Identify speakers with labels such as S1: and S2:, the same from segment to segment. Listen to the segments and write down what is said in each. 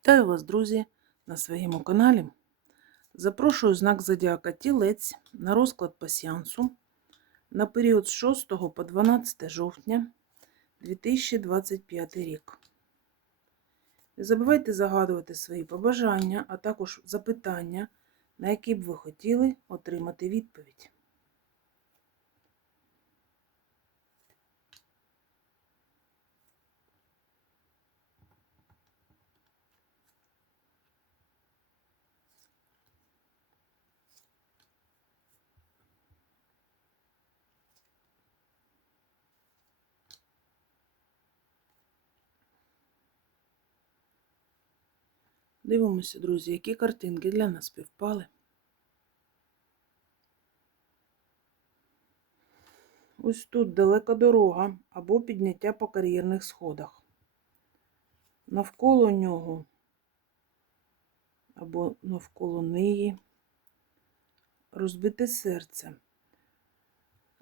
S1: Вітаю вас, друзі, на своєму каналі. Запрошую знак Зодіака Тілець на розклад пасіансу на період з 6 по 12 жовтня 2025 рік. Не забувайте загадувати свої побажання, а також запитання, на які б ви хотіли отримати відповідь. Дивимося, друзі, які картинки для нас співпали. Ось тут далека дорога або підняття по кар'єрних сходах. Навколо нього або навколо неї розбите серце.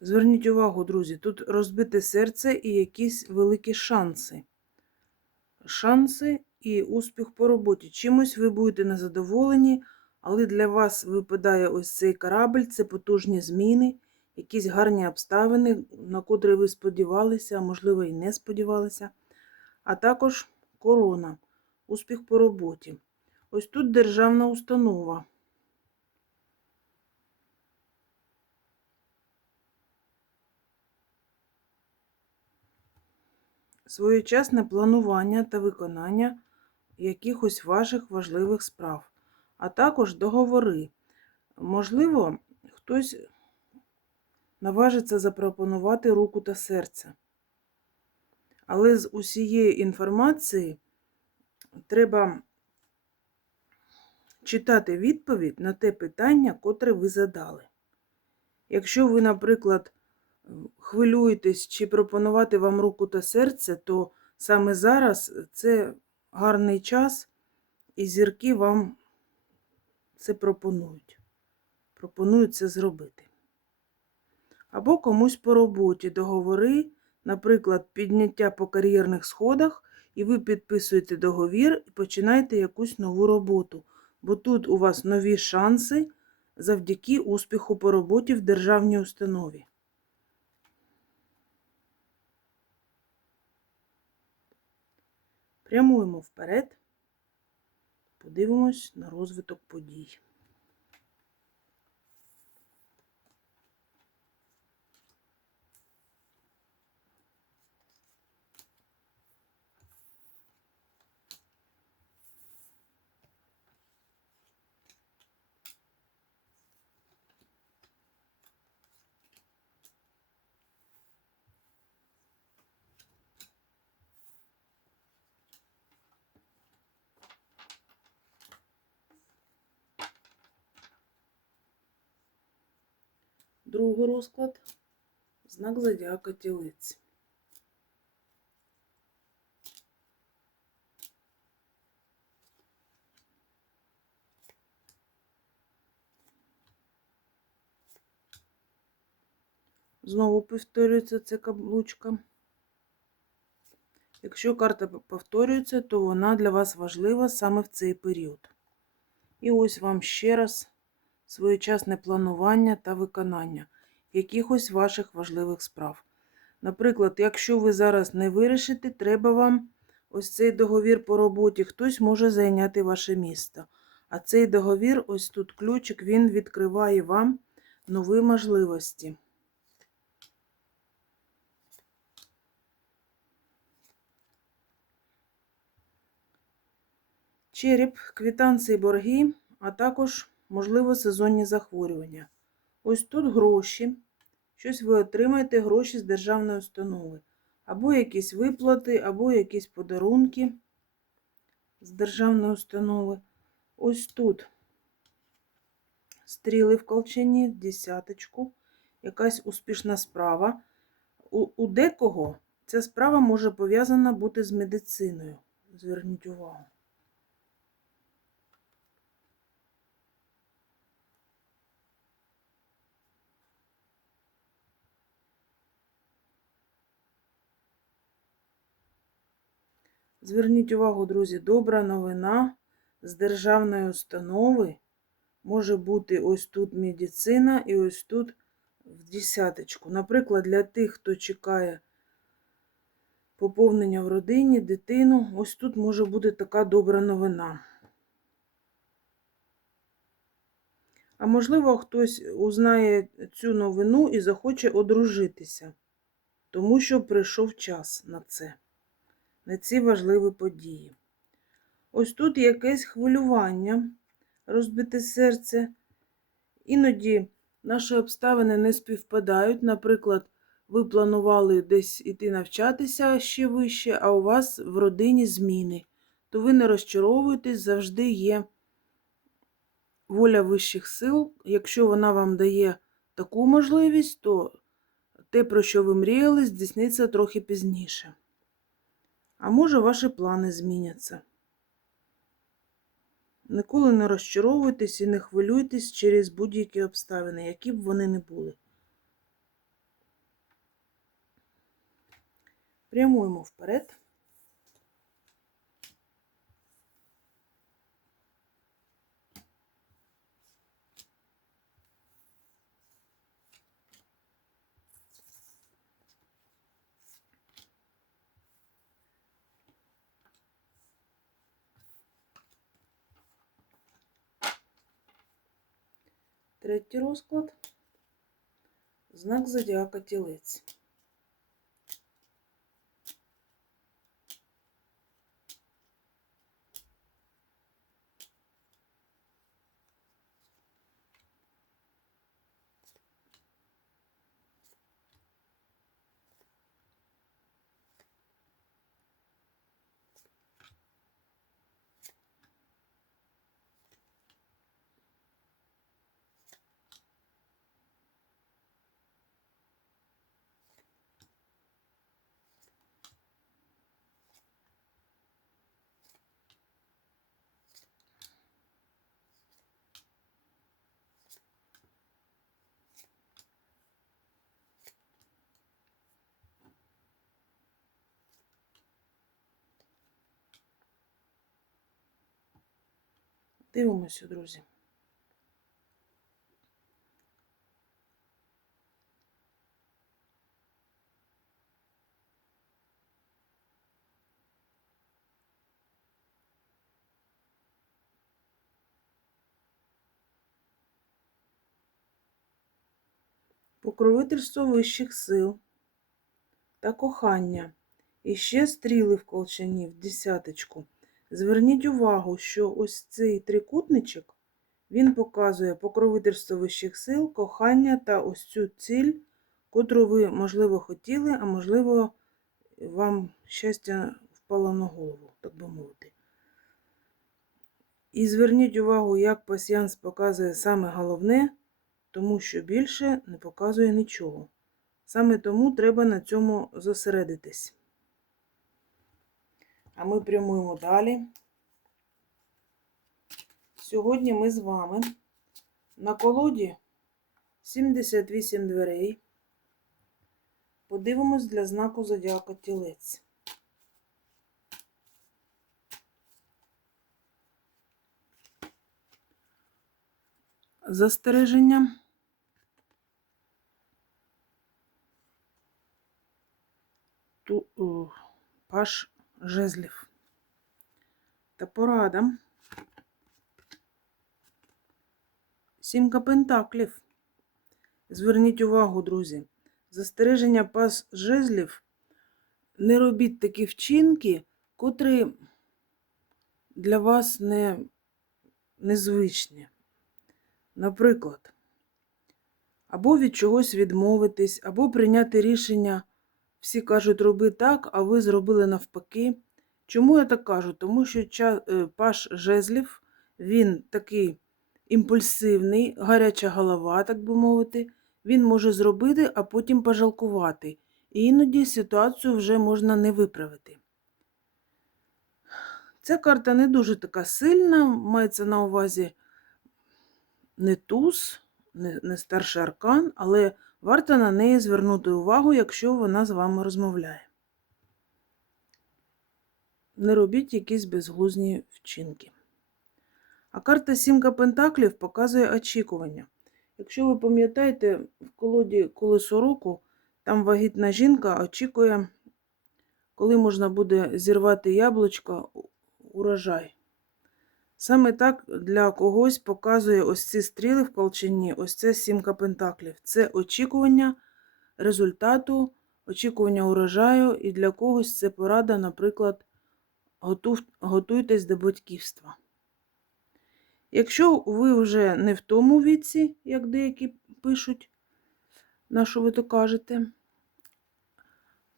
S1: Зверніть увагу, друзі, тут розбите серце і якісь великі шанси. Шанси і успіх по роботі. Чимось ви будете незадоволені, але для вас випадає ось цей корабль, це потужні зміни, якісь гарні обставини, на котрі ви сподівалися, а можливо і не сподівалися. А також корона, успіх по роботі. Ось тут державна установа. Своєчасне планування та виконання якихось ваших важливих справ, а також договори. Можливо, хтось наважиться запропонувати руку та серце. Але з усієї інформації треба читати відповідь на те питання, котре ви задали. Якщо ви, наприклад, хвилюєтесь чи пропонувати вам руку та серце, то саме зараз це гарний час, і зірки вам це пропонують. Пропонують це зробити. Або комусь по роботі договори, наприклад, підняття по кар'єрних сходах, і ви підписуєте договір і починаєте якусь нову роботу. Бо тут у вас нові шанси завдяки успіху по роботі в державній установі. Прямуємо вперед, подивимось на розвиток подій. Другий розклад знак зодіака тілиць. Знову повторюється ця каблучка. Якщо карта повторюється, то вона для вас важлива саме в цей період. І ось вам ще раз своєчасне планування та виконання якихось ваших важливих справ. Наприклад, якщо ви зараз не вирішите, треба вам ось цей договір по роботі, хтось може зайняти ваше місто. А цей договір, ось тут ключик, він відкриває вам нові можливості. Череп, квітанції борги, а також можливо, сезонні захворювання. Ось тут гроші. Щось ви отримаєте гроші з державної установи. Або якісь виплати, або якісь подарунки з державної установи. Ось тут стріли в колчані, десяточку, якась успішна справа. У, у декого ця справа може пов'язана бути з медициною. Зверніть увагу. Зверніть увагу, друзі, добра новина з державної установи може бути ось тут медицина і ось тут в десяточку. Наприклад, для тих, хто чекає поповнення в родині, дитину, ось тут може бути така добра новина. А можливо, хтось узнає цю новину і захоче одружитися, тому що прийшов час на це, на ці важливі події. Ось тут якесь хвилювання, розбите серце. Іноді наші обставини не співпадають. Наприклад, ви планували десь іти навчатися ще вище, а у вас в родині зміни. То ви не розчаровуєтесь, завжди є воля вищих сил. Якщо вона вам дає таку можливість, то те, про що ви мріяли, здійсниться трохи пізніше. А може, ваші плани зміняться. Ніколи не розчаровуйтесь і не хвилюйтесь через будь-які обставини, які б вони не були. Прямуємо вперед. Третій розклад. Знак зодіака тілець. Дивимося, друзі. Покровительство вищих сил та кохання. І ще стріли в колчані в десяточку. Зверніть увагу, що ось цей трикутничок, він показує покровительство вищих сил, кохання та ось цю ціль, котру ви, можливо, хотіли, а можливо, вам щастя впало на голову, так би мовити. І зверніть увагу, як пасіянс показує саме головне, тому що більше не показує нічого. Саме тому треба на цьому зосередитись. А ми прямуємо далі. Сьогодні ми з вами на колоді 78 дверей. Подивимось для знаку зодіака тілець. Застереження. Ту, о, паш жезлів. Та порада. Сімка пентаклів. Зверніть увагу, друзі. Застереження пас жезлів. Не робіть такі вчинки, котрі для вас не, незвичні. Наприклад, або від чогось відмовитись, або прийняти рішення. Всі кажуть, роби так, а ви зробили навпаки. Чому я так кажу? Тому що е, паш жезлів, він такий імпульсивний, гаряча голова, так би мовити, він може зробити, а потім пожалкувати. І іноді ситуацію вже можна не виправити. Ця карта не дуже така сильна, мається на увазі не туз, не, старший аркан, але варто на неї звернути увагу, якщо вона з вами розмовляє. не робіть якісь безглузні вчинки. А карта Сімка Пентаклів показує очікування. Якщо ви пам'ятаєте, в колоді колесо року там вагітна жінка очікує, коли можна буде зірвати яблучко, урожай. Саме так для когось показує ось ці стріли в колчині, ось це сімка пентаклів. Це очікування результату, очікування урожаю, і для когось це порада, наприклад, готуйтесь до батьківства. Якщо ви вже не в тому віці, як деякі пишуть, на що ви то кажете,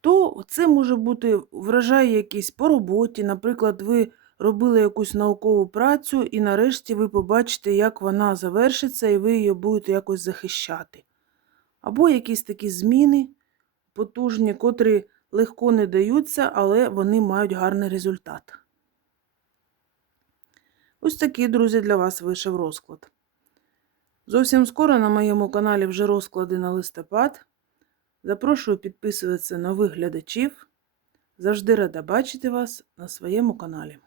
S1: то це може бути врожай якийсь по роботі. Наприклад, ви робили якусь наукову працю, і нарешті ви побачите, як вона завершиться, і ви її будете якось захищати. Або якісь такі зміни потужні, котрі легко не даються, але вони мають гарний результат. Ось такий, друзі, для вас вийшов розклад. Зовсім скоро на моєму каналі вже розклади на листопад. Запрошую підписуватися нових глядачів. Завжди рада бачити вас на своєму каналі.